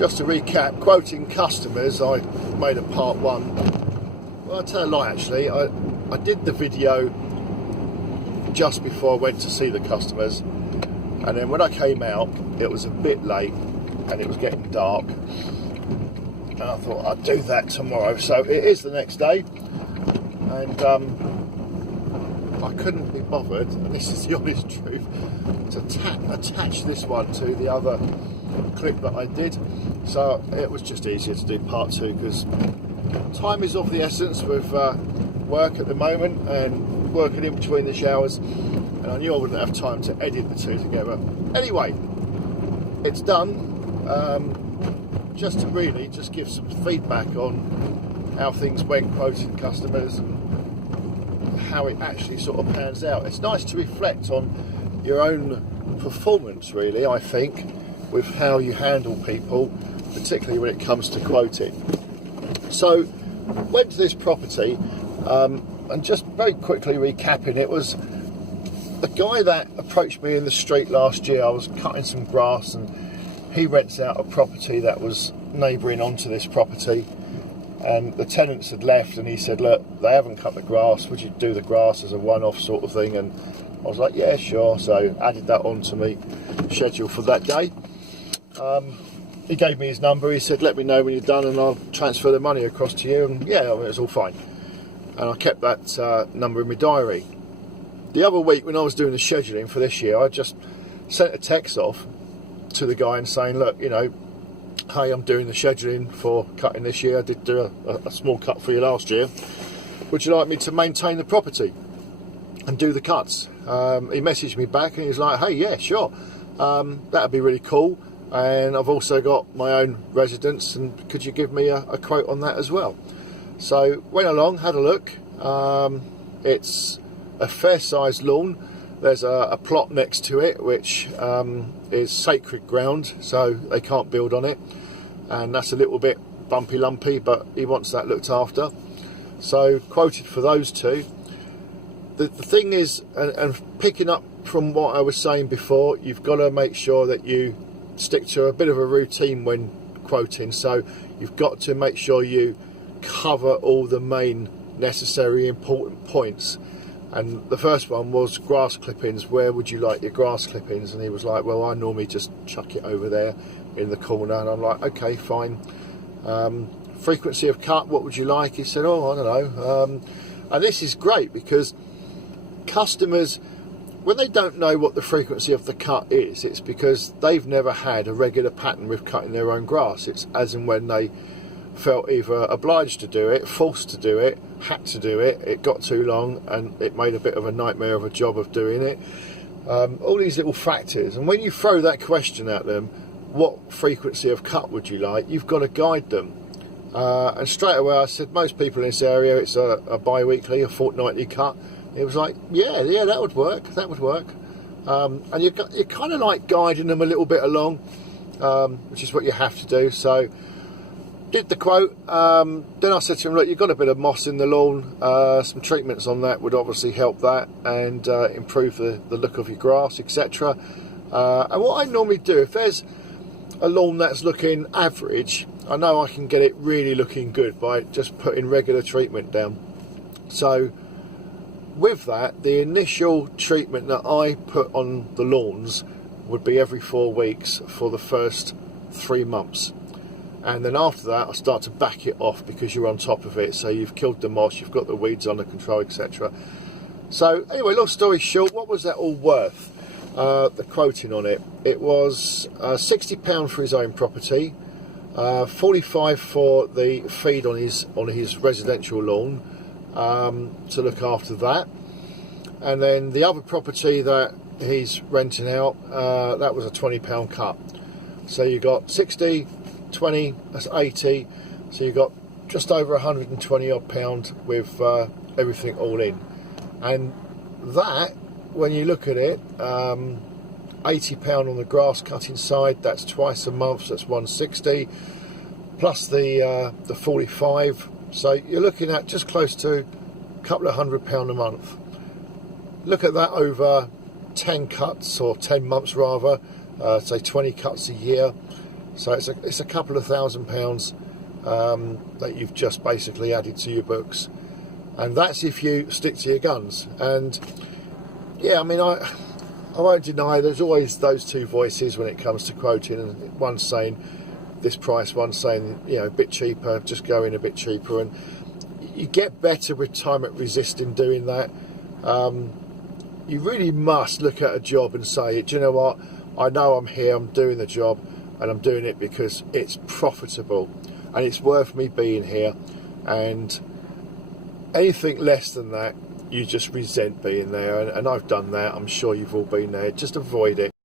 just to recap, quoting customers, I made a part 1. Well, I'll tell a lie actually, I did the video just before I went to see the customers, and then when I came out it was a bit late and it was getting dark, and I thought I'd do that tomorrow. So it is the next day, and I couldn't be bothered, and this is the honest truth, to attach this one to the other clip that I did. So it was just easier to do part 2 because time is of the essence with work at the moment and working in between the showers, and I knew I wouldn't have time to edit the 2 together. Anyway, it's done. Just to really just give some feedback on how things went quoting customers and how it actually sort of pans out. It's nice to reflect on your own performance, really, I think, with how you handle people, particularly when it comes to quoting. So went to this property, and just very quickly recapping, it was the guy that approached me in the street last year. I was cutting some grass and he rents out a property that was neighbouring onto this property, and the tenants had left, and he said, look, they haven't cut the grass, would you do the grass as a one-off sort of thing? And I was like, yeah, sure. So added that on to me schedule for that day. He gave me his number, he said, let me know when you're done and I'll transfer the money across to you, and yeah, I mean, it was all fine. And I kept that number in my diary. The other week when I was doing the scheduling for this year, I just sent a text off to the guy and saying, look, you know, hey, I'm doing the scheduling for cutting this year. I did do a small cut for you last year. Would you like me to maintain the property and do the cuts? He messaged me back and he was like, hey, yeah, sure. That'd be really cool. And I've also got my own residence, and could you give me a quote on that as well? So went along, had a look. It's a fair sized lawn. There's a plot next to it which is sacred ground, so they can't build on it, and that's a little bit bumpy lumpy, but he wants that looked after. So quoted for those 2. The thing is, and picking up from what I was saying before, you've got to make sure that you stick to a bit of a routine when quoting. So you've got to make sure you cover all the main necessary important points. And the first one was grass clippings. Where would you like your grass clippings? And he was like, well, I normally just chuck it over there in the corner. And I'm like, okay, fine. Frequency of cut, what would you like? He said, oh, I don't know. And this is great because customers, when they don't know what the frequency of the cut is, it's because they've never had a regular pattern with cutting their own grass. It's as and when they felt either obliged to do it, forced to do it, had to do it, it got too long and it made a bit of a nightmare of a job of doing it. All these little factors, and when you throw that question at them, what frequency of cut would you like, you've got to guide them. And straight away I said, most people in this area, it's a bi-weekly, a fortnightly cut. It was like, yeah, that would work, and you're kind of like guiding them a little bit along, which is what you have to do. So did the quote, then I said to him, look, you've got a bit of moss in the lawn, some treatments on that would obviously help that and improve the look of your grass, etc. And what I normally do, if there's a lawn that's looking average, I know I can get it really looking good by just putting regular treatment down. So with that, the initial treatment that I put on the lawns would be every 4 weeks for the first 3 months. And then after that, I start to back it off because you're on top of it. So you've killed the moss, you've got the weeds under control, etc. So anyway, long story short, what was that all worth? The quoting on it. It was £60 for his own property, £45 for the feed on his residential lawn, to look after that. And then the other property that he's renting out, that was a £20 cut. So you got 60, 20, that's 80, so you got just over 120 odd pound with everything all in. And that, when you look at it, £80 on the grass cutting side, that's twice a month, so that's 160, plus the 45, so you're looking at just close to a couple of £100 a month. Look at that over 10 cuts, or 10 months rather, say 20 cuts a year. So it's a couple of £1,000 that you've just basically added to your books, and that's if you stick to your guns. And yeah, I mean, I won't deny there's always those two voices when it comes to quoting, and one's saying this price, one's saying, you know, a bit cheaper, just go in a bit cheaper, and you get better with time at resisting doing that. You really must look at a job and say, do you know what, I know I'm here, I'm doing the job, and I'm doing it because it's profitable and it's worth me being here. And anything less than that, you just resent being there, and I've done that. I'm sure you've all been there. Just avoid it.